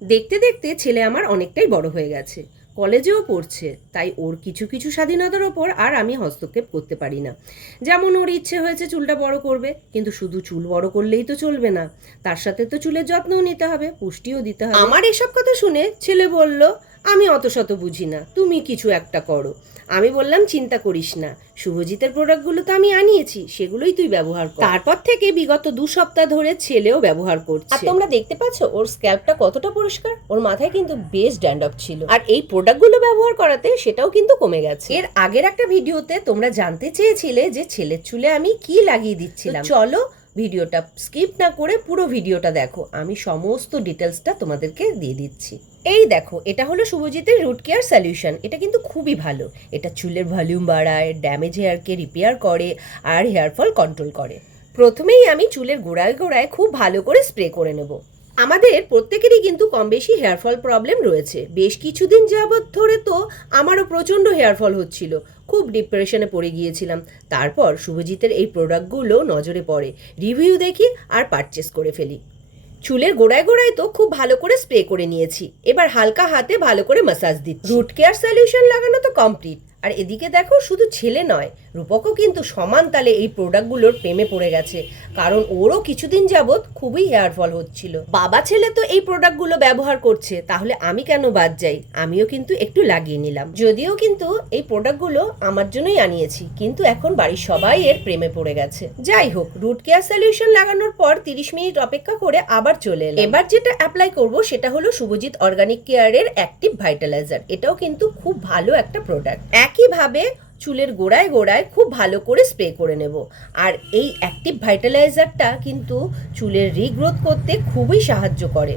দেখতে দেখতে ছেলে আমার অনেকটাই বড় হয়ে গেছে, কলেজেও পড়ছে, তাই ওর কিছু কিছু স্বাধীনতার ওপর আর আমি হস্তক্ষেপ করতে পারি না। যেমন ওর ইচ্ছে হয়েছে চুলটা বড় করবে, কিন্তু শুধু চুল বড় করলেই তো চলবে না, তার সাথে তো চুলের যত্নও নিতে হবে, পুষ্টিও দিতে হবে। আমার এসব কথা শুনে ছেলে বলল, আমি অত শত বুঝি না, তুমি কিছু একটা করো। আমি বললাম, চিন্তা করিস না, শুভজিতের প্রোডাক্টগুলো তো আমি আনিয়েছি, সেগুলোই তুই ব্যবহার কর। তারপর থেকে বিগত 2 সপ্তাহ ধরে ছেলেও ব্যবহার করছে। আর তোমরা দেখতে পাচ্ছ ওর স্ক্যাল্পটা কতটা পরিষ্কার, ওর মাথায় কিন্তু বেশ ড্যান্ড্রফ ছিল, আর এই প্রোডাক্টগুলো ব্যবহার করাতে সেটাও কিন্তু কমে গেছে। এর আগের একটা ভিডিওতে তোমরা জানতে চেয়েছিলে যে ছেলের চুলে আমি কি লাগিয়ে দিচ্ছিলাম। চলো ভিডিওটা স্কিপ না করে পুরো ভিডিওটা দেখো, আমি সমস্ত ডিটেলসটা তোমাদেরকে দিয়ে দিচ্ছি। এই দেখো, এটা হলো শুভজিতের রুট কেয়ার সলিউশন। এটা কিন্তু খুবই ভালো, এটা চুলের ভলিউম বাড়ায়, ড্যামেজ হেয়ারকে রিপেয়ার করে, আর হেয়ার ফল কন্ট্রোল করে। প্রথমেই আমি চুলের গোড়ায় গোড়ায় খুব ভালো করে স্প্রে করে নেব। আমাদের প্রত্যেকেরই কিন্তু কম বেশি হেয়ার ফল প্রবলেম রয়েছে। বেশ কিছুদিন যাবৎ ধরে তো আমারও প্রচণ্ড হেয়ার ফল হচ্ছিল, খুব ডিপ্রেশনে পড়ে গিয়েছিলাম। তারপর শুভজিতের এই প্রোডাক্টগুলো নজরে পড়ে, রিভিউ দেখি আর পারচেস করে ফেলি। চুলের গোড়ায় গোড়ায় তো খুব ভালো করে স্প্রে করে নিয়েছি, এবার হালকা হাতে ভালো করে ম্যাসাজ দিচ্ছি। রুট কেয়ার সলিউশন লাগানো তো কমপ্লিট। আর এদিকে দেখো, শুধু ছেলে নয়, রূপকও কিন্তু সমান তালে এই প্রোডাক্টগুলোর প্রেমে পড়ে গেছে, কারণ ওরও কিছুদিন যাবৎ খুবই হেয়ার ফল হচ্ছিল। বাবা ছেলে তো এই প্রোডাক্টগুলো ব্যবহার করছে, তাহলে আমি কেন বাদ যাই? আমিও কিন্তু একটু লাগিয়ে নিলাম। যদিও কিন্তু এই প্রোডাক্টগুলো আমার জন্যই আনিয়েছি, কিন্তু এখন বাড়ির সবাই এর প্রেমে পড়ে গেছে। যাই হোক, রুট কেয়ার সলিউশন লাগানোর পর 30 মিনিট অপেক্ষা করে আবার চলে এলাম। এবার যেটা অ্যাপ্লাই করব সেটা হলো শুভজিৎ অর্গানিক কেয়ারের অ্যাক্টিভ ভাইটালাইজার। এটাও কিন্তু খুব ভালো একটা প্রোডাক্ট। একইভাবে চুলের গোড়ায় গোড়ায় খুব ভালো করে স্প্রে করে নেব। আর এই অ্যাক্টিভ ভাইটালাইজারটা কিন্তু চুলের রিগ্রোথ করতে খুবই সাহায্য করে।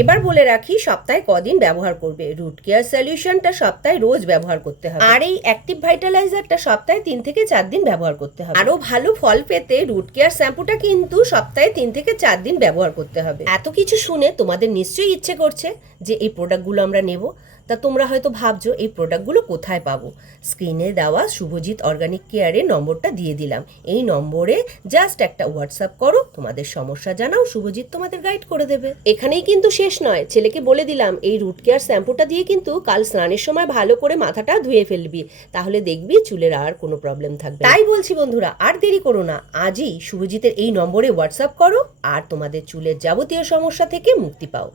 এবার বলে রাখি, সপ্তাহে কদিন ব্যবহার করবে। রুট কেয়ার সলিউশনটা সপ্তাহে রোজ ব্যবহার করতে হবে, আর এই অ্যাক্টিভ ভাইটালাইজারটা সপ্তাহে 3 থেকে 4 দিন ব্যবহার করতে হবে। আরো ভালো ফল পেতে রুট কেয়ার শ্যাম্পুটা কিন্তু সপ্তাহে 3 থেকে 4 দিন ব্যবহার করতে হবে। এত কিছু শুনে তোমাদের নিশ্চয়ই ইচ্ছে করছে যে এই প্রোডাক্টগুলো আমরা নেব। তা তোমরা হয়তো ভাবছো এই প্রোডাক্টগুলো কোথায় পাবো। স্ক্রিনে দেওয়া শুভজিৎ অর্গানিক কেয়ারের নম্বরটা দিয়ে দিলাম, এই নম্বরে জাস্ট একটা হোয়াটসঅ্যাপ করো, তোমাদের সমস্যা জানাও, শুভজিৎ তোমাদের গাইড করে দেবে। এখানেই কিন্তু শেষ নয়, ছেলেকে বলে দিলাম এই রুট কেয়ার শ্যাম্পুটা দিয়ে কিন্তু কাল স্নানের সময় ভালো করে মাথাটা ধুয়ে ফেলবি, তাহলে দেখবি চুলের আর কোনো প্রবলেম থাকবে না। তাই বলছি বন্ধুরা, আর দেরি করো না, আজই শুভজিতের এই নম্বরে হোয়াটসঅ্যাপ করো আর তোমাদের চুলের যাবতীয় সমস্যা থেকে মুক্তি পাও।